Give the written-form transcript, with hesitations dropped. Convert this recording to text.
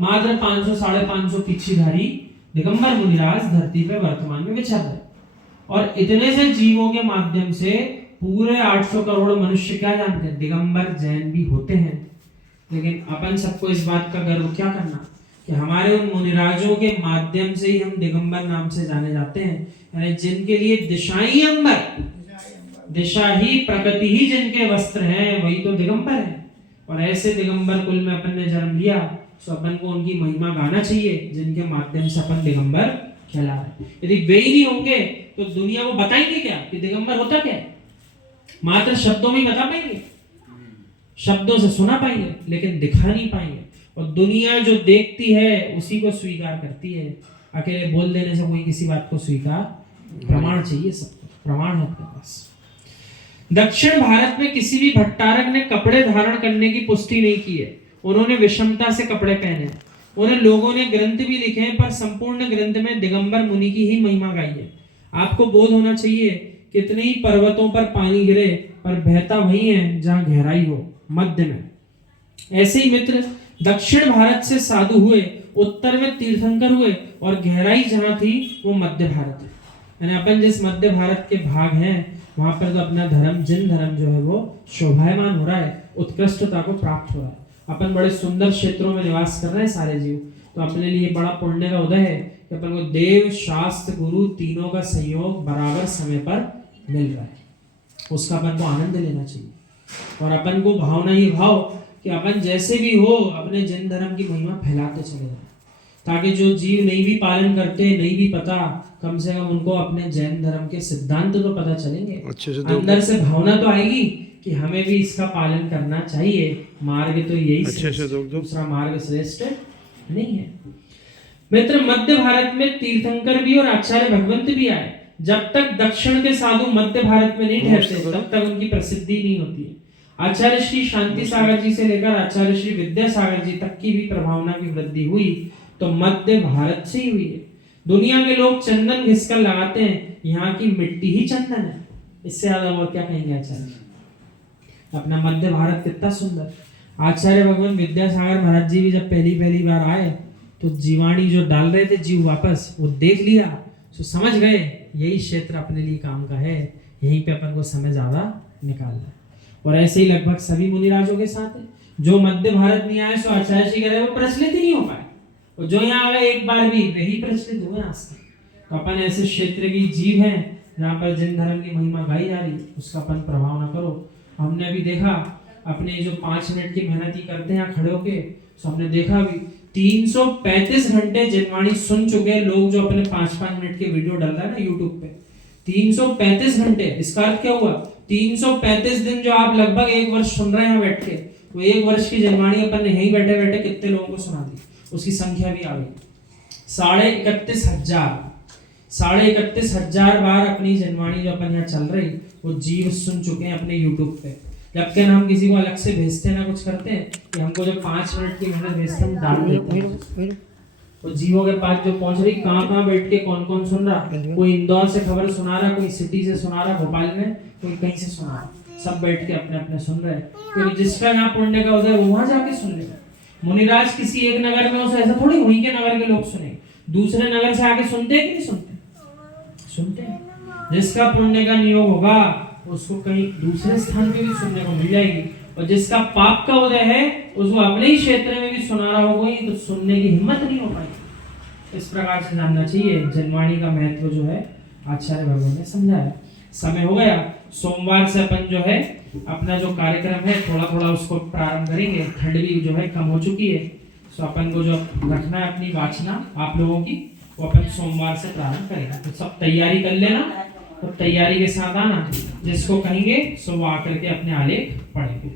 मात्र 500 550 पीछीधारी दिगंबर मुनिराज धरती पे वर्तमान में विचर रहे, और इतने से जीवों के माध्यम से पूरे 800 करोड़ मनुष्य क्या जानते हैं, दिगंबर जैन भी होते हैं। लेकिन अपन सबको इस बात का गर्व क्या करना कि हमारे उन मुनिराजों के माध्यम से ही हम दिगंबर नाम से जाने जाते हैं, यानी जिनके लिए दिशा ही अंबर, दिशा ही प्रकृति ही जिनके वस्त्र हैं, वही तो दिगंबर है। और ऐसे दिगंबर कुल में अपन ने जन्म लिया, तो अपन को उनकी महिमा गाना चाहिए, जिनके माध्यम से अपन दिगंबर कहला रहे। यदि वे ही नहीं होंगे तो दुनिया को बताएंगे क्या कि दिगंबर होता क्या है? मात्र शब्दों में बता पाएंगे, शब्दों से सुना पाएंगे, लेकिन दिखा नहीं पाएंगे। और दुनिया जो देखती है उसी को स्वीकार करती है। अकेले बोल देने से कोई किसी बात को स्वीकार, प्रमाण चाहिए, सबको प्रमाण है अपने पास। दक्षिण भारत में किसी भी भट्टारक ने कपड़े धारण करने की पुष्टि नहीं की है। उन्होंने विषमता से कपड़े पहने। उन्हें लोगों ने ग्रंथ भी लिखे हैं, पर संपूर्ण ग्रंथ में दिगंबर मुनि की ही महिमा गाई है। आपको बोध होना चाहिए, कितने ही पर्वतों पर पानी गिरे, पर बहता वही है जहां गहराई हो, मध्य में। ऐसे ही मित्र दक्षिण भारत से साधु हुए, उत्तर में तीर्थंकर हुए, और गहराई जहां थी वो मध्य भारत है। यानी अपन जिस मध्य भारत के भाग हैं, वहां पर तो अपना धर्म, जिन धर्म जो है वो शोभायमान हो रहा है, उत्कृष्टता को प्राप्त हो रहा है। अपन बड़े सुंदर क्षेत्रों में निवास कर रहे हैं सारे जीव, तो अपने लिए बड़ा पुण्य का उदय है कि अपन को देव, शास्त्र, गुरु तीनों का सहयोग बराबर समय पर मिल रहा है। उसका अपन को आनंद लेना चाहिए, और अपन को भावना ही भाव कि अपन जैसे भी हो अपने जैन धर्म की महिमा फैलाते चले जाए, ताकि जो जीव नहीं भी पालन करते, नहीं भी पता, कम से कम उनको अपने जैन धर्म के सिद्धांत तो पता चलेंगे। अंदर से भावना तो आएगी कि हमें भी इसका पालन करना चाहिए। मार्ग तो यही, दूसरा मार्ग श्रेष्ठ नहीं है। मित्र मध्य भारत में तीर्थंकर भी और आचार्य भगवंत भी आए। जब तक दक्षिण के साधु मध्य भारत में नहीं ठहरते, तब तक उनकी प्रसिद्धि नहीं होती है। आचार्य श्री शांति सागर जी से लेकर आचार्य श्री विद्यासागर जी तक की भी प्रभावना की वृद्धि हुई तो मध्य भारत से ही हुई है। दुनिया के लोग चंदन घिसकर लगाते हैं, यहाँ की मिट्टी ही चंदन है। इससे ज्यादा और क्या कहेंगे आचार्य? अपना मध्य भारत कितना सुंदर। आचार्य भगवान विद्यासागर महाराज जी भी जब पहली बार आए तो जीवाणी जो डाल रहे थे जीव वापस, वो देख लिया तो समझ गए यही क्षेत्र अपने लिए काम का है, यहीं पे अपन को समय ज्यादा निकालना है। और ऐसे ही लगभग सभी मुनिराजों के साथ है। जो मध्य भारत नहीं आए सो आचार्य जी कह रहे वो प्रचलित ही नहीं हो पाए, और जो यहाँ आ गए एक बार भी वही प्रचलित हुए आज तक। तो अपन ऐसे क्षेत्र की जीव हैं जहाँ पर जिन धर्म की महिमा गाई जा रही, उसका अपन प्रभाव ना करो। हमने अभी देखा अपने जो 5 मिनट की मेहनत ही करते हैं यहाँ खड़े होके, तो हमने देखा अभी 335 घंटे जनवाणी सुन चुके लोग, जो अपने 5-5 मिनट के वीडियो डाल रहा है ना यूट्यूब पे। 335 घंटे, इसका अर्थ क्या हुआ? 335 दिन जो आप लगभग 1 वर्ष सुन रहे हैं बैठ के, वो 1 वर्ष की जनवाणी अपन ने यहीं बैठे बैठे कितने लोगों को सुना दी, उसकी संख्या भी आ गई 31,500 बार अपनी जनवाणी जो अपन यहाँ चल रही वो जीव सुन चुके हैं अपने यूट्यूब पे। जबकि हम किसी को अलग से भेजते ना कुछ करते हैं कि हमको जो 5 मिनट की मेहनत भेजते हैं डाल देते हैं। तो जीवों के पास जो पहुंच रही, कहाँ बैठ के कौन कौन सुन रहा, कोई इंदौर से खबर सुना रहा, कोई सिटी से सुना रहा, भोपाल में, कोई कहीं से सुना रहा, सब बैठ के अपने अपने सुन रहे हैं। क्योंकि जिसका यहाँ पुण्य का उदय वो वहां जाके सुन लेगा। मुनिराज किसी एक नगर में, उसे ऐसा थोड़ी वहीं के नगर के लोग सुने, दूसरे नगर से आके सुनते हैं कि नहीं सुनते? सुनते हैं। जिसका पुण्य का नियोग होगा उसको कहीं दूसरे स्थान पे भी सुनने को मिल जाएगी, और जिसका पाप का उदय है उसको अपने ही क्षेत्र में भी सुना रहा होगा, तो सुनने की हिम्मत नहीं हो पाएगी। इस प्रकार से जानना चाहिए जनवाणी का महत्व जो है आचार्य भगवान ने समझाया। समय हो गया, सोमवार से अपन जो है अपना जो कार्यक्रम है थोड़ा थोड़ा उसको प्रारंभ करेंगे। ठंड भी जो है कम हो चुकी है, तो अपन को जो रखना है अपनी वाचना आप लोगों की, वो अपन सोमवार से प्रारंभ करेंगे। तो सब तैयारी कर लेना, तो तैयारी के साथ आना, जिसको कहेंगे सो वो आकर के अपने आलेख पढ़ेंगे।